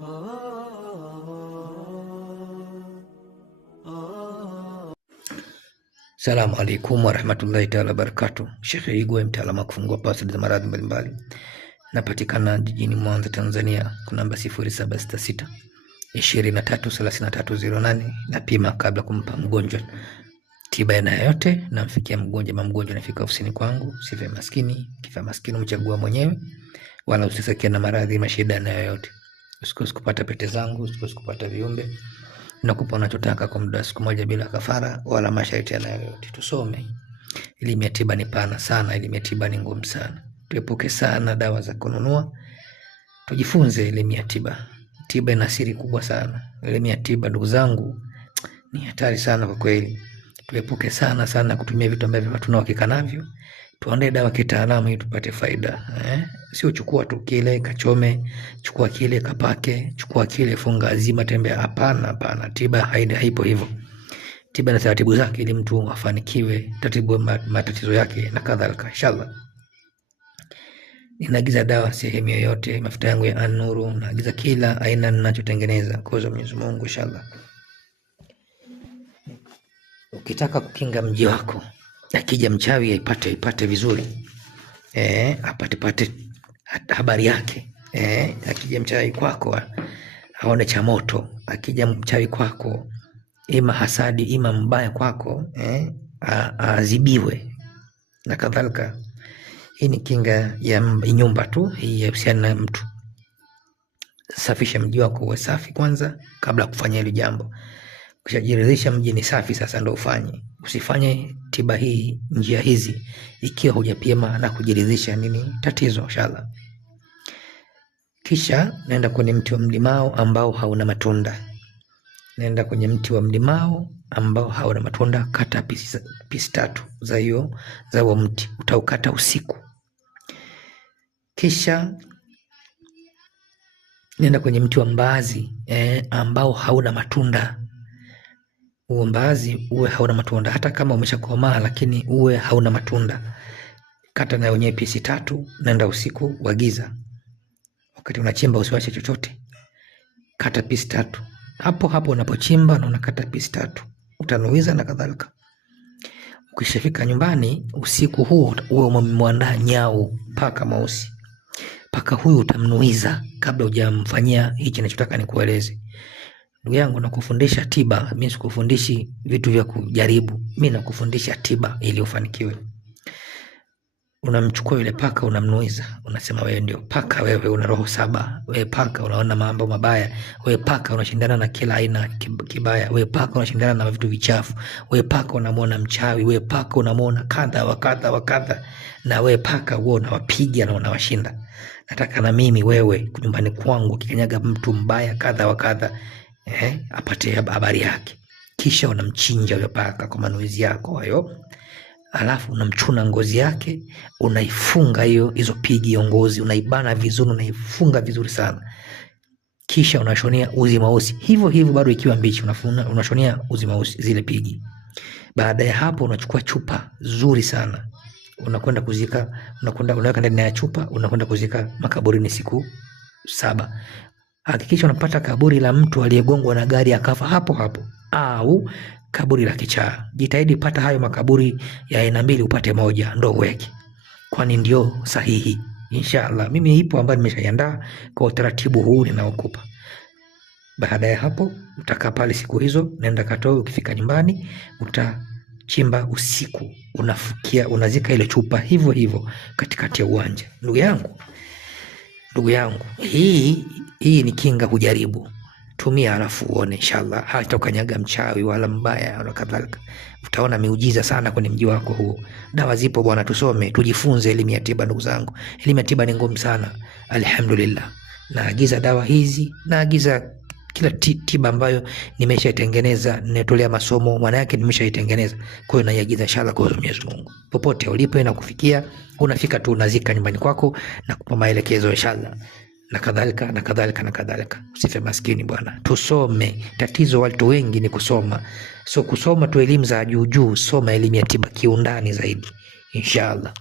Salamu alaikum warahmatullahi ta'ala barakatuh. Sheikh Igwe, mtaalamu wa kufungua password za maradhi mbalimbali. Napatikana jijini Mwanza, Tanzania, kwa namba 0766 233308. Napima kabla kumpa mgonjwa tiba aina yoyote. Namfikia mgonjwa, mgonjwa anafika ofisini kwangu. Sifa maskini, kifa maskini umchagua mwenyewe, wala usisakia na maradhi mashida na yoyote. Usikose kupata pete zangu, usikose kupata viumbe. Nakupa unachotaka kwa muda siku moja bila kafara wala masharti yoyote. Tusome. Elimu ya tiba ni pana sana, elimu ya tiba ni ngumu sana. Tuepuke sana dawa za kununua. Tujifunze elimu ya tiba. Tiba ina siri kubwa sana. Elimu ya tiba, ndugu zangu, ni hatari sana kwa kweli. Tuepuke sana kutumia vitu ambavyo hatuna uhakika navyo. Tuandae dawa kitaalamu ili tupate faida. Sio chukua tu kile kachome, chukua kile kapake, chukua kile funga azima tembea. Hapana. Tiba haipo hivyo. Tiba na taratibu zake ili mtu afanikiwe, taratibu matatizo yake na kadhalika. Inshallah. Ninaagiza dawa sehemu yoyote, mafuta yangu ya An-Nuru, naagiza kila aina ninachotengeneza kwa uwezo wa Mwenyezi Mungu inshallah. Ukitaka kukinga mji wako, akija mchawi ipate vizuri. Apate habari yake. Akija mchawi kwako aone cha moto. Akija mchawi kwako, ima hasadi ima mbaya kwako, azibiwe na kadhalika. Hii ni kinga ya nyumba tu, hii yahusiana na mtu. Safisha mji wako uwe safi kwanza kabla kufanya hili jambo. Ukishajiridhisha mji ni safi, sasa ndio ufanye. Usifanye tiba hii njia hizi ikiwa hujapima na kujiridhisha nini tatizo inshallah. Kisha nenda kwenye mti wa mlimao ambao hauna matunda. Nenda kwenye mti wa mlimao ambao hauna matunda, kata pisi 3 za huo mti. Utaukata usiku. Kisha nenda kwenye mti wa mbaazi ambao hauna matunda. Uwe mbaazi uwe hauna matunda, hata kama umeshakomaa lakini uwe hauna matunda. Kata na wenyewe pisi 3, nenda usiku wa giza. Wakati unachimba usiwache chochote. Kata pisi 3. Hapo unapochimba na unakata pisi 3. Utanuiza na kadhalika. Ukishafika nyumbani usiku huo uwe umemwandaa nyau, paka mweusi. Paka huyu utamnuiza kabla hujamfanyia hichi ninachotaka nikueleze. Ndugu yangu, nakufundisha tiba, mimi sikufundishi vitu vya kujaribu. Mimi nakufundisha tiba ili ufanikiwe. Unamchukua yule paka unamnuiza, unasema wewe ndio paka, wewe una roho 7, wewe paka unaona mambo mabaya, wewe paka unashindana na kila aina kibaya, wewe paka unashindana na vitu vichafu, wewe paka unamwona mchawi, wewe paka unamwona kadha wa kadha, na wewe paka wewe unawapiga na unawashinda. Nataka na mimi wewe nyumbani kwangu kikanyaga mtu mbaya kadha wa kadha, apate habari yake. Kisha unamchinja yule paka kwa manuizi yako hayo. Alafu unamchuna ngozi yake, unaifunga hizo pigi ya ngozi, unaibana vizuri, unaifunga vizuri sana. Kisha unashonia uzi mweusi. Hivyo bado ikiwa mbichi unashonia uzi mweusi zile pigi. Baada ya hapo unachukua chupa nzuri sana. Unakwenda kuzika, unaweka ndani ya chupa, unakwenda kuzika makaburini siku 7. Hakikisha unapata kaburi la mtu aliyegongwa na gari akafa hapo au kaburi la kichaa. Jitahidi pata hayo makaburi ya aina 2 upate moja ndo uweke, kwani ndio sahihi inshallah. Mimi ipo ambayo nimeshaiandaa kwa utaratibu huu ninaokupa. Baada ya hapo utakaa pale siku hizo, nenda katoe. Ukifika nyumbani utachimba usiku, unafukia, unazika ile chupa hivyo katikati ya uwanja. Ndugu yangu, hii ni kinga, hujaribu. Tumia alafu uone inshallah. Hata ukanyaga mchawi wala mbaya wala kadhalika, utaona miujiza sana kwenye mji wako huo. Dawa zipo bwana, tusome, tujifunze elimu ya tiba ndugu zangu. Elimu ya tiba ni ngumu sana. Alhamdulillah. Naagiza dawa hizi, naagiza kila tiba ambayo nimeshaitengeneza, ninatolea masomo, maana yake nimeshaitengeneza. Kwa hiyo naiagiza inshallah kwa Mwenyezi Mungu. Popote ulipo na kufikia, unafika tu unazika nyumbani kwako na kupa maelekezo inshallah. Na kadhalika. Usife maskini bwana. Tusome. Tatizo watu wengi ni kusoma. So kusoma tu elimu za juu, soma elimu ya tiba kiundani zaidi inshallah.